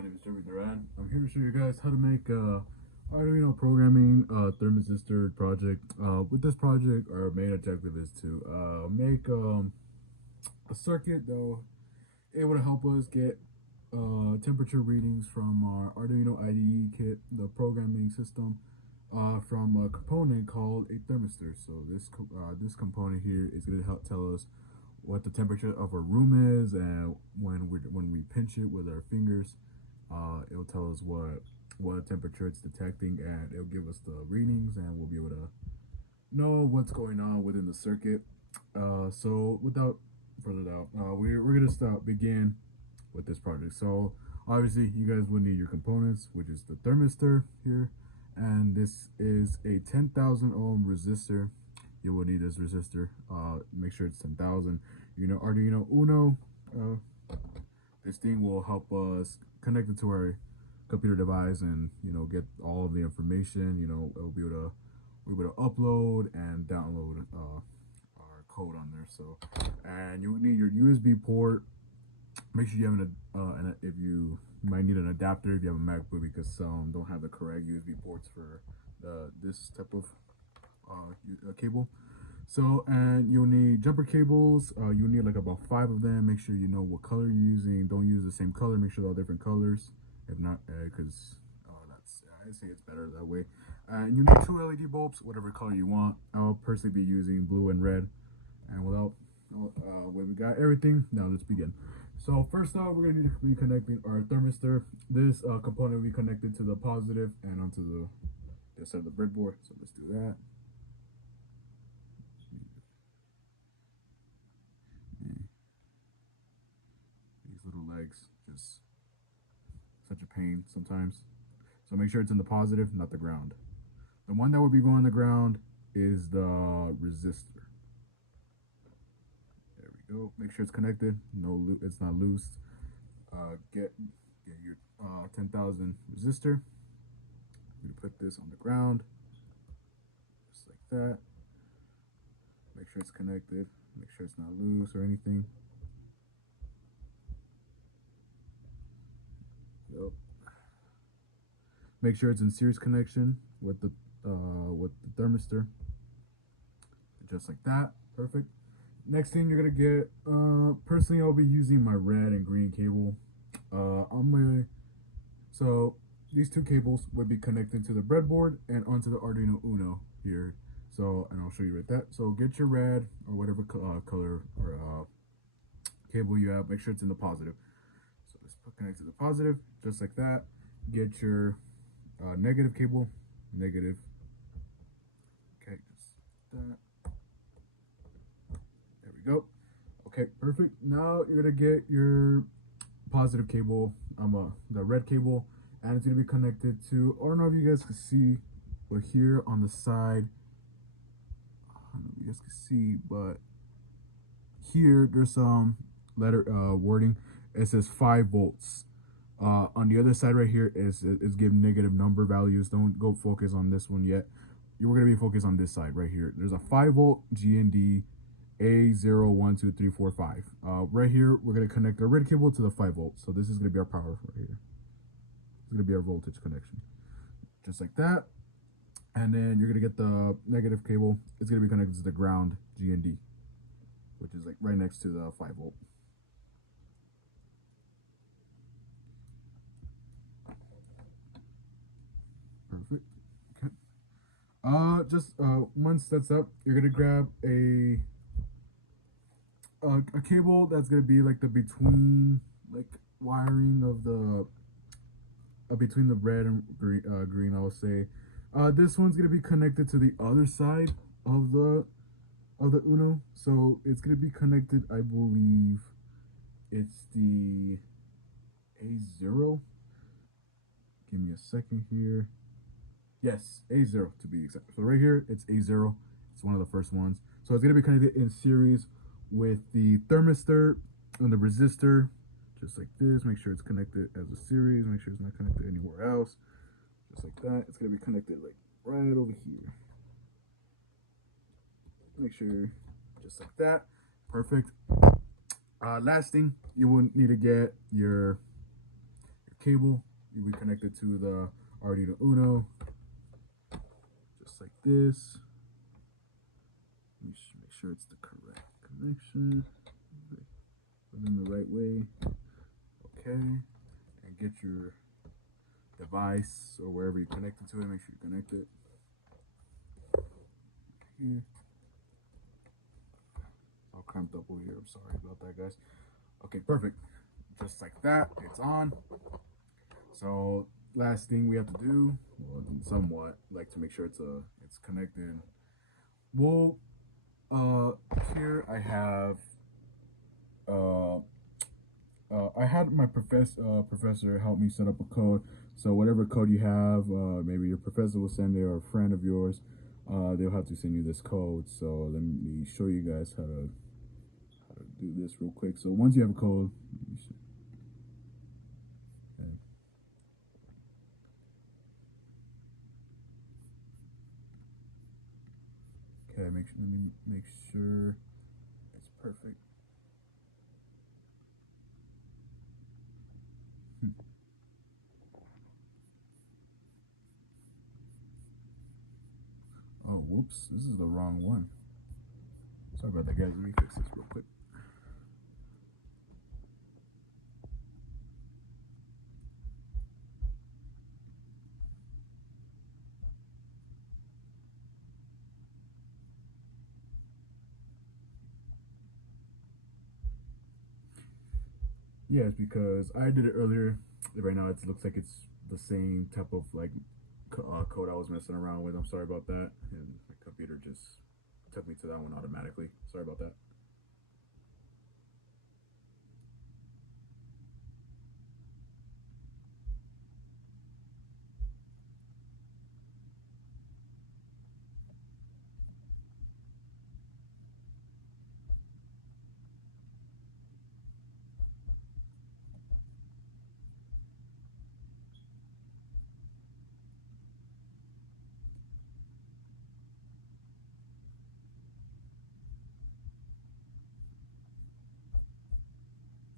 my name is Jeremy Duran. I'm here to show you guys how to make Arduino programming thermistor project. With this project, our main objective is to make a circuit that will able to help us get temperature readings from our Arduino IDE kit, the programming system, from a component called a thermistor. So this component here is going to help tell us what the temperature of our room is, and when we pinch it with our fingers, it'll tell us what temperature it's detecting, and it'll give us the readings, and we'll be able to know what's going on within the circuit. So without further ado, we're gonna begin with this project. So obviously you guys will need your components, which is the thermistor here, and this is a 10,000 ohm resistor. You will need this resistor. Make sure it's 10,000. Arduino Uno. This thing will help us connect it to our computer device, and get all of the information. It'll be able to upload and download our code on there. So, and you need your USB port. Make sure you have if you might need an adapter if you have a MacBook, because some don't have the correct USB ports for this type of cable. So, and you'll need jumper cables. You'll need like about 5 of them. Make sure you know what color you're using. Don't use the same color. Make sure they're all different colors. If not, because I say it's better that way. And you need 2 LED bulbs, whatever color you want. I'll personally be using blue and red. And when we got everything, now let's begin. So first off, we're gonna need to be connecting our thermistor. This component will be connected to the positive and onto the side of the breadboard. So let's do that. These little legs, just such a pain sometimes. So make sure it's in the positive, not the ground. The one that will be going on the ground is the resistor. There we go. Make sure it's connected. No, it's not loose. Get your 10,000 resistor. You put this on the ground, just like that. Make sure it's connected. Make sure it's not loose or anything. Yep. Make sure it's in series connection with the thermistor, just like that. Perfect. Next thing you're gonna get, personally I'll be using my red and green cable. So these 2 cables would be connected to the breadboard and onto the Arduino Uno here. So, and I'll show you right that. So get your red or whatever color or cable you have. Make sure it's in the positive. So let's connect to the positive, just like that. Get your negative cable, negative. Okay, just that. There we go. Okay, perfect. Now you're gonna get your positive cable, the red cable, and it's gonna be connected to, I don't know if you guys can see, but here on the side, I don't know if you guys can see, but here there's some letter wording. It says 5 volts. On the other side right here is giving negative number values. Don't go focus on this one yet. You're going to be focused on this side right here. There's a 5 volt GND A0 1 2 3 4 5. Right here we're going to connect our red cable to the 5 volts. So this is going to be our power right here. It's going to be our voltage connection, just like that. And then you're going to get the negative cable. It's going to be connected to the ground GND, which is like right next to the 5 volt. Perfect. Okay. Just once that's up, you're gonna grab a cable that's gonna be like the between wiring of the between the red and green. I will say, this one's gonna be connected to the other side of the Uno, so it's gonna be connected. I believe it's the A0. Give me a second here. Yes, A0 to be exact. So right here, it's A0. It's one of the first ones. So it's going to be connected in series with the thermistor and the resistor, just like this. Make sure it's connected as a series. Make sure it's not connected anywhere else. Just like that. It's going to be connected like right over here. Make sure, just like that. Perfect. Last thing, you will need to get your cable. We connect it to the Arduino Uno, just like this. Make sure it's the correct connection, put it in the right way. Okay, and get your device or wherever you connect it to it. Make sure you connect it here. All cramped up over here. I'm sorry about that, guys. Okay, perfect. Just like that, it's on. So last thing we have to do, well, somewhat like to make sure it's connected. Well, here I had my professor help me set up a code. So whatever code you have, maybe your professor will send it or a friend of yours, they'll have to send you this code. So let me show you guys how to do this real quick. So once you have a code, okay, let me make sure it's perfect. Oh, whoops, this is the wrong one. Sorry about that, guys. Let me fix this real quick. Yes, because I did it earlier. Right now, it looks like it's the same type of like code I was messing around with. I'm sorry about that, and my computer just took me to that one automatically. Sorry about that.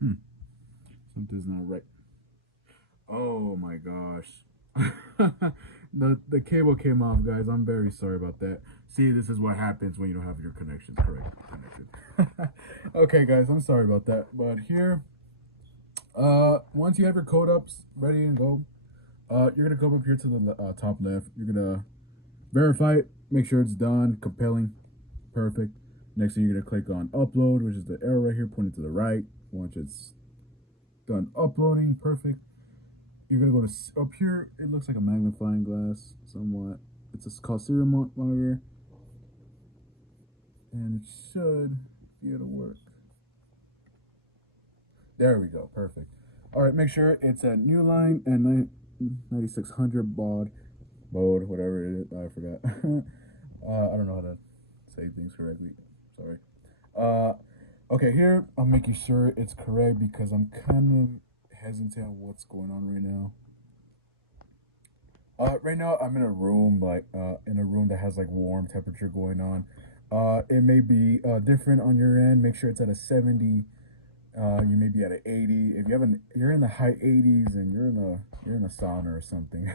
Hmm. Something's not right. Oh my gosh. The cable came off, guys. I'm very sorry about that. See, this is what happens when you don't have your connections correctly connected. Okay, guys, I'm sorry about that. But here, once you have your code ups ready and go, you're gonna come up here to the top left. You're gonna verify it, make sure it's done, compelling, perfect. Next thing you're gonna click on upload, which is the arrow right here pointing to the right. Once it's done uploading, perfect. You're gonna go to up here. It looks like a magnifying glass, somewhat. It's called serial monitor, and it should be able to work. There we go, perfect. All right, make sure it's at new line and 9600 baud, whatever it is. I forgot. I don't know how to say things correctly. Sorry. Okay, here I'm making sure it's correct because I'm kind of hesitant on what's going on right now. Right now I'm in a room in a room that has like warm temperature going on. It may be different on your end. Make sure it's at a 70. You may be at an 80. If you're in the high 80s and you're in a sauna or something.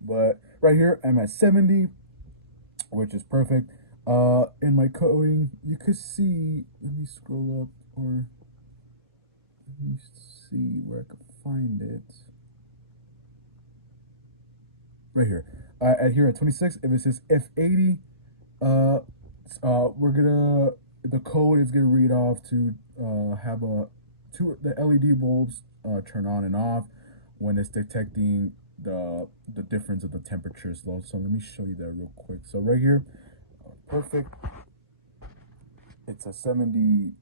But right here I'm at 70, which is perfect. In my coding, you could see. Let me scroll up, or let me see where I could find it. Right here. At here at 26, if it says F80, we're gonna the code is gonna read off to have the LED bulbs turn on and off when it's detecting the difference of the temperatures low. So let me show you that real quick. So right here, perfect. It's a 70.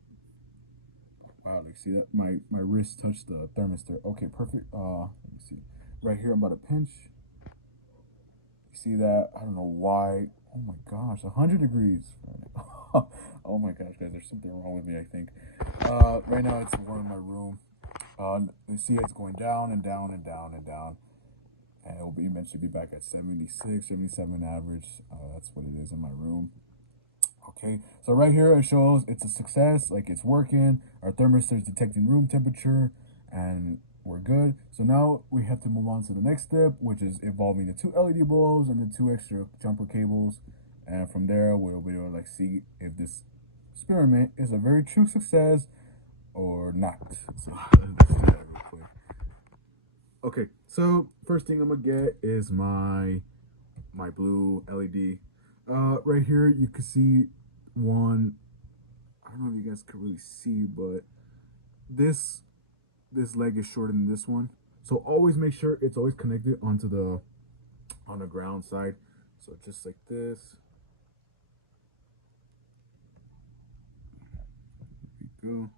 Wow, you see that my wrist touched the thermistor. Okay, perfect. Let me see. Right here, I'm about to pinch. You see that? I don't know why. Oh my gosh, 100 degrees. Oh my gosh, guys, there's something wrong with me, I think. Right now it's warm in my room. You see it's going down and down and down and down. And it will be eventually be back at 76, 77 average. That's what it is in my room. Okay, so right here it shows it's a success, like it's working. Our thermistor is detecting room temperature, and we're good. So now we have to move on to the next step, which is involving the two LED bulbs and the two extra jumper cables. And from there, we'll be able to like see if this experiment is a very true success or not. So let's do that real quick. Okay, so first thing I'm gonna get is my blue LED. Right here you can see one. I don't know if you guys can really see, but this leg is shorter than this one. So always make sure it's always connected onto the ground side. So just like this. There we go.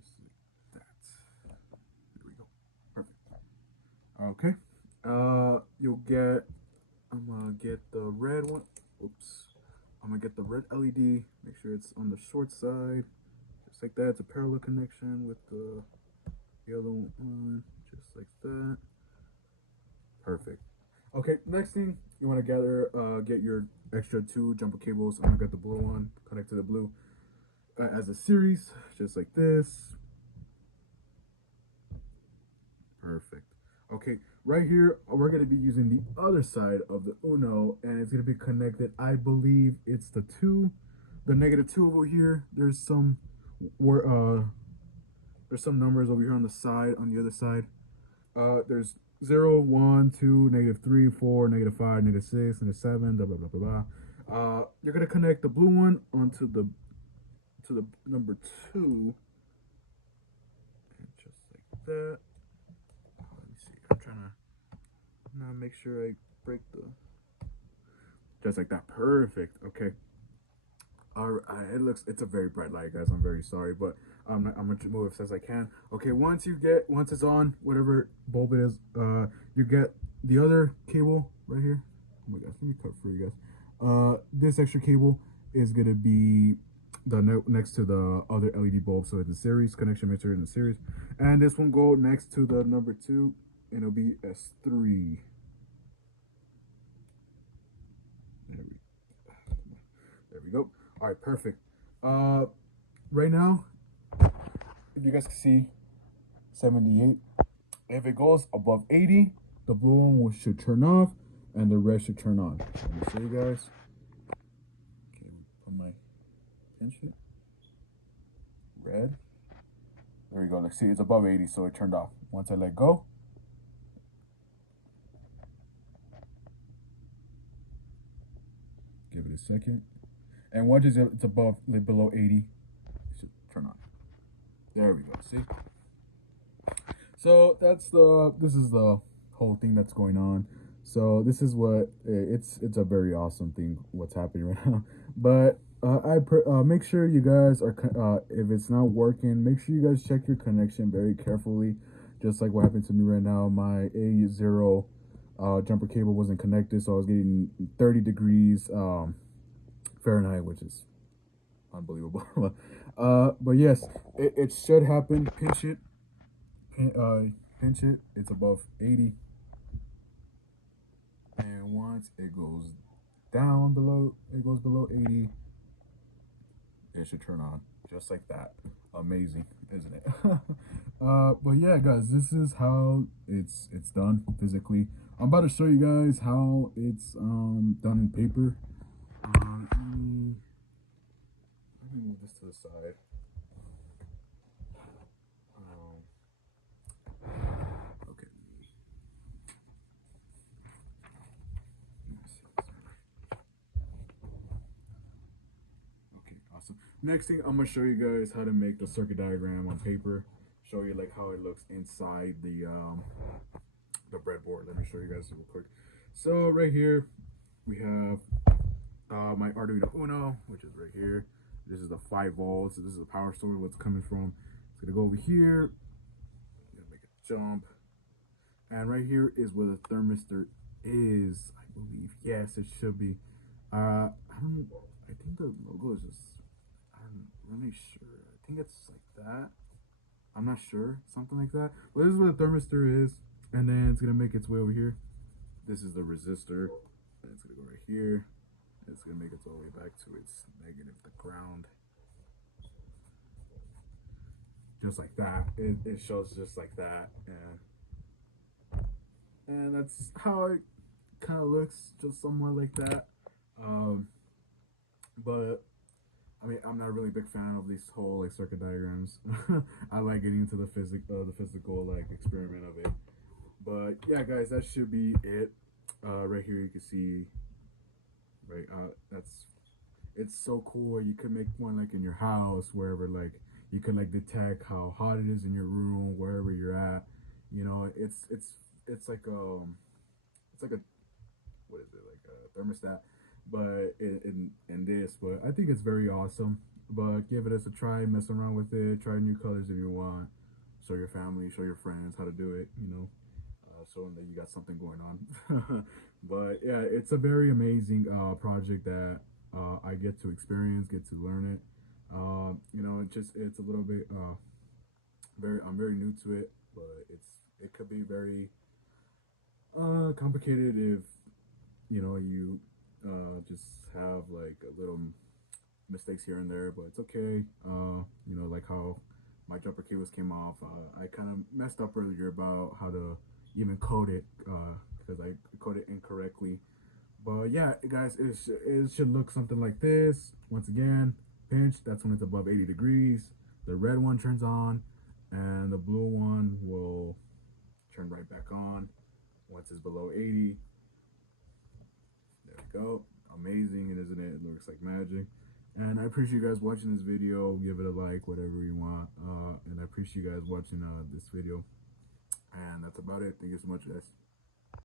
Just like that. There we go. Perfect. Okay. You'll get. I'm gonna get the red one. Oops. I'm gonna get the red LED. Make sure it's on the short side. Just like that. It's a parallel connection with the other one. Just like that. Perfect. Okay, next thing you want to get your extra two jumper cables. I'm gonna get the blue one, connect to the blue as a series, just like this. Perfect. Okay, right here we're gonna be using the other side of the Uno, and it's gonna be connected. I believe it's the -2 over here. There's some numbers over here on the side, on the other side. There's 0, 1, 2, -3, 4, -5, -6, -7, blah blah blah blah blah. You're gonna connect the blue one onto the number 2, and just like that. Let me see. I'm trying to now make sure I break the. Just like that. Perfect. Okay. It's a very bright light, guys. I'm very sorry, but I'm gonna move as fast as I can. Okay, once it's on, whatever bulb it is, you get the other cable right here. Oh my gosh, let me cut for you guys. This extra cable is gonna be next to the other LED bulb, so it's a series connection. Make sure in the series, and this one go next to the number 2, and it'll be S3. There we go. All right, perfect. Right now, if you guys can see, 78. If it goes above 80, the blue one should turn off, and the red should turn on. Let me show you guys. Okay, put my pinch it. Red. There we go. Let's see, it's above 80, so it turned off. Once I let go, give it a second. And once it's above, below 80, it should turn on. There we go. See? So this is the whole thing that's going on. So this is what it's a very awesome thing what's happening right now. But make sure you guys are if it's not working, make sure you guys check your connection very carefully. Just like what happened to me right now, my A0 jumper cable wasn't connected, so I was getting 30 degrees Fahrenheit, which is unbelievable. But yes, it should happen. Pinch it. Pinch it. It's above 80. And once it goes down below, it goes below 80, it should turn on just like that. Amazing, isn't it? But yeah, guys, this is how it's done physically. I'm about to show you guys how it's done in paper. Let me move this to the side. Okay. Okay, awesome. Next thing, I'm gonna show you guys how to make the circuit diagram on paper. Show you like how it looks inside the breadboard. Let me show you guys real quick. So right here we have my Arduino Uno, which is right here. This is the 5 volts. This is the power source. What's coming from? It's gonna go over here. I'm gonna make a jump, and right here is where the thermistor is. I believe. Yes, it should be. I think the logo is just. I'm really sure. I think it's like that. I'm not sure. Something like that. But this is where the thermistor is, and then it's gonna make its way over here. This is the resistor, and it's gonna go right here. It's gonna make its all the way back to its negative, the ground. just like that. It shows just like that, and that's how it kind of looks, just somewhere like that. Um, but I mean, I'm not really a big fan of these whole like circuit diagrams. I like getting into the physical like experiment of it. But yeah, guys, that should be it. Right here, you can see right. That's it's so cool. You could make one like in your house, wherever. Like you can like detect how hot it is in your room, wherever you're at. You know, it's like it's like a what is it, like a thermostat, but in this. But I think it's very awesome. But give it as a try, mess around with it, try new colors if you want. Show your family, show your friends how to do it. Show them that you got something going on. But yeah, it's a very amazing project that I get to experience, get to learn it. It's a little bit very I'm very new to it, but it could be very complicated if you just have like a little mistakes here and there, but it's okay. Like how my jumper cables came off. I kind of messed up earlier about how to even code it because I coded it incorrectly. But yeah, guys, it should look something like this. Once again, pinch, that's when it's above 80 degrees. The red one turns on, and the blue one will turn right back on once it's below 80. There we go. Amazing, isn't it? It looks like magic. And I appreciate you guys watching this video. Give it a like, whatever you want. And I appreciate you guys watching this video. And that's about it. Thank you so much, guys.